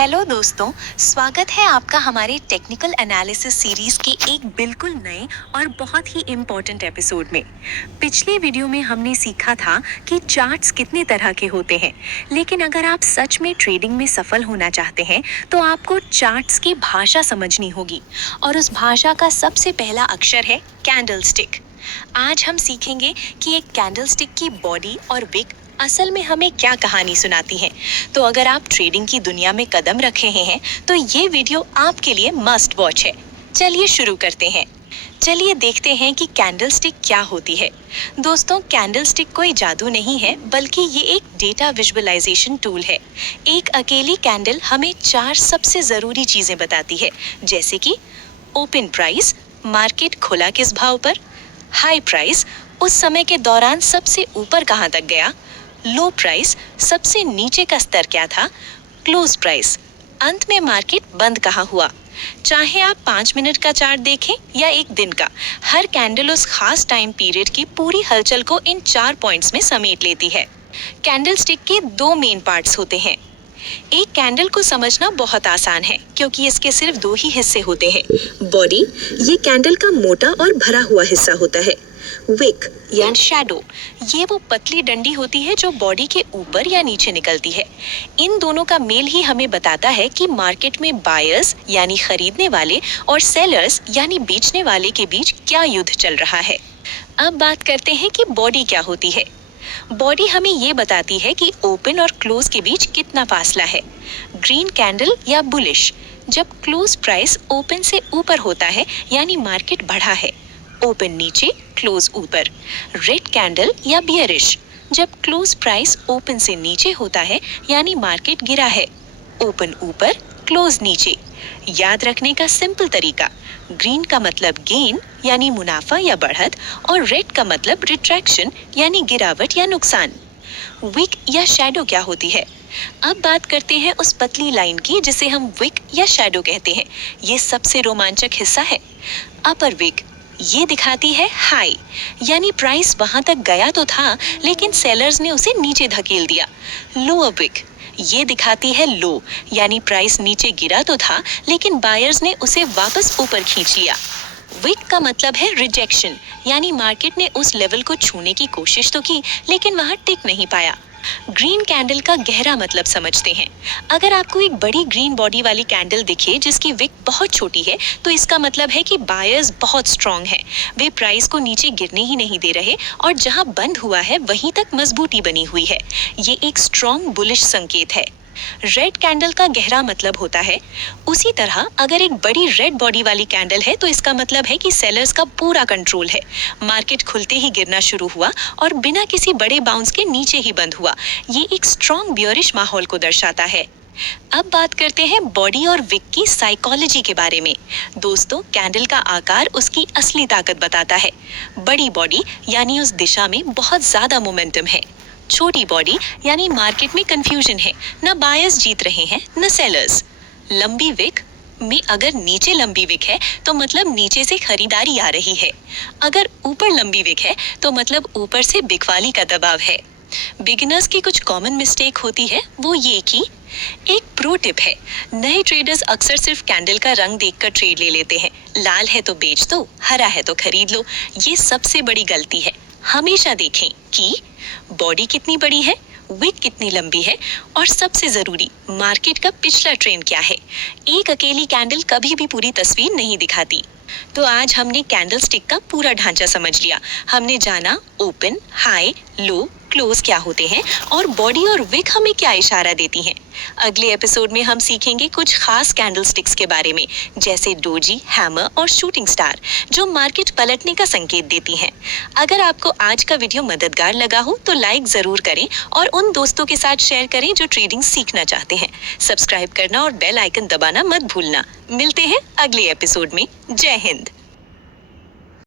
Hello दोस्तों, स्वागत है आपका हमारे टेक्निकल एनालिसिस सीरीज के एक बिल्कुल नए और बहुत ही इम्पोर्टेंट एपिसोड में। पिछले वीडियो में हमने सीखा था कि चार्ट्स कितने तरह के होते हैं, लेकिन अगर आप सच में ट्रेडिंग में सफल होना चाहते हैं तो आपको चार्ट्स की भाषा समझनी होगी, और उस भाषा का सबसे पहला अक्षर है कैंडलस्टिक। आज हम सीखेंगे कि एक कैंडलस्टिक की बॉडी और विक असल में हमें क्या कहानी सुनाती है। तो अगर आप ट्रेडिंग की दुनिया में कदम रख रहे हैं तो ये वीडियो आपके लिए मस्ट वॉच है। चलिए शुरू करते हैं। चलिए देखते हैं कि कैंडलस्टिक क्या होती है। दोस्तों, कैंडलस्टिक कोई जादू नहीं है, बल्कि ये एक डेटा विजुअलाइजेशन टूल है। एक अकेली कैंडल हमें 4 सबसे जरूरी चीजें बताती है, जैसे कि ओपन प्राइस, मार्केट खुला किस भाव पर, हाई प्राइस, उस समय के दौरान सबसे ऊपर कहां तक गया, लो प्राइस, सबसे नीचे का स्तर क्या था, क्लोज प्राइस, अंत में मार्केट बंद कहाँ हुआ। चाहे आप 5 मिनट का चार्ट देखें या एक दिन का, हर कैंडल उस खास टाइम पीरियड की पूरी हलचल को इन 4 पॉइंट्स में समेट लेती है। कैंडलस्टिक के 2 मेन पार्ट्स होते हैं। एक कैंडल को समझना बहुत आसान है, क्योंकि इसके सिर्फ 2 ही हिस्से होते हैं। बॉडी, ये कैंडल का मोटा और भरा हुआ हिस्सा होता है। विक या शैडो, ये वो पतली डंडी होती है जो बॉडी के ऊपर या नीचे निकलती है। इन दोनों का मेल ही हमें बताता है कि मार्केट में बायर्स यानी खरीदने वाले और सेलर्स यानी बेचने वाले के बीच क्या युद्ध चल रहा है। अब बात करते हैं कि बॉडी क्या होती है। बॉडी हमें ये बताती है कि ओपन और क्लोज के बीच कितना फासला है। ग्रीन कैंडल या बुलिश, जब क्लोज प्राइस ओपन से ऊपर होता है यानी मार्केट बढ़ा है, ओपन नीचे क्लोज ऊपर। रेड कैंडल या बियरिश, जब क्लोज प्राइस ओपन से नीचे होता है यानी मार्केट गिरा है, ओपन ऊपर क्लोज नीचे। याद रखने का सिंपल तरीका, ग्रीन का मतलब गेन यानी मुनाफा या बढ़त, और रेड का मतलब रिट्रैक्शन यानी गिरावट या नुकसान। विक या शैडो क्या होती है। अब बात करते हैं उस पतली लाइन की जिसे हम विक या शैडो कहते हैं। ये सबसे रोमांचक हिस्सा है। अपर विक, ये दिखाती है हाई, यानी प्राइस वहां तक गया तो था, लेकिन सेलर्स ने उसे नीचे धकेल दिया। लोअर विक, ये दिखाती है लो, यानी प्राइस नीचे गिरा तो था, लेकिन बायर्स ने उसे वापस ऊपर खींच लिया। विक का मतलब है रिजेक्शन, यानी मार्केट ने उस लेवल को छूने की कोशिश तो की, लेकिन वहां टिक नहीं पाया। ग्रीन कैंडल का गहरा मतलब समझते हैं। अगर आपको एक बड़ी ग्रीन बॉडी वाली कैंडल दिखे जिसकी विक बहुत छोटी है, तो इसका मतलब है कि बायर्स बहुत स्ट्रांग है। वे प्राइस को नीचे गिरने ही नहीं दे रहे, और जहां बंद हुआ है वहीं तक मजबूती बनी हुई है। ये एक स्ट्रांग बुलिश संकेत है। रेड कैंडल का गहरा मतलब होता है, उसी तरह अगर एक बड़ी रेड बॉडी वाली कैंडल है तो इसका मतलब है कि सेलर्स का पूरा कंट्रोल है। मार्केट खुलते ही गिरना शुरू हुआ और बिना किसी बड़े बाउंस के नीचे ही बंद हुआ। ये एक स्ट्रॉन्ग बियरिश माहौल को दर्शाता है। अब बात करते हैं बॉडी और विक की साइकोलॉजी के बारे में। दोस्तों, कैंडल का आकार उसकी असली ताकत बताता है। बड़ी बॉडी यानी उस दिशा में बहुत ज्यादा मोमेंटम है। छोटी बॉडी यानी मार्केट में कंफ्यूजन है, न बायर्स जीत रहे हैं न सेलर्स। लंबी विक में अगर नीचे लंबी विक है तो मतलब नीचे से खरीदारी आ रही है। अगर ऊपर लंबी विक है तो मतलब ऊपर से बिकवाली का दबाव है। बिगिनर्स की कुछ कॉमन मिस्टेक होती है, वो ये कि एक प्रो टिप है, नए ट्रेडर्स अक्सर सिर्फ कैंडल का रंग देखकर ट्रेड ले लेते हैं। लाल है तो बेच दो, हरा है तो खरीद लो। ये सबसे बड़ी गलती है। हमेशा देखें कि बॉडी कितनी बड़ी है, विक कितनी लंबी है, और सबसे जरूरी, मार्केट का पिछला ट्रेंड क्या है। एक अकेली कैंडल कभी भी पूरी तस्वीर नहीं दिखाती। तो आज हमने कैंडलस्टिक का पूरा ढांचा समझ लिया। हमने जाना ओपन, हाई, लो, क्लोज क्या होते हैं, और बॉडी और विक हमें क्या इशारा देती हैं। अगले एपिसोड में हम सीखेंगे कुछ खास कैंडलस्टिक्स के बारे में, जैसे डोजी, हैमर और शूटिंग स्टार, जो मार्केट पलटने का संकेत देती हैं। अगर आपको आज का वीडियो मददगार लगा हो तो लाइक जरूर करें, और उन दोस्तों के साथ शेयर करें जो ट्रेडिंग सीखना चाहते हैं। सब्सक्राइब करना और बेल आइकन दबाना मत भूलना। मिलते हैं अगले एपिसोड में। जय हिंद।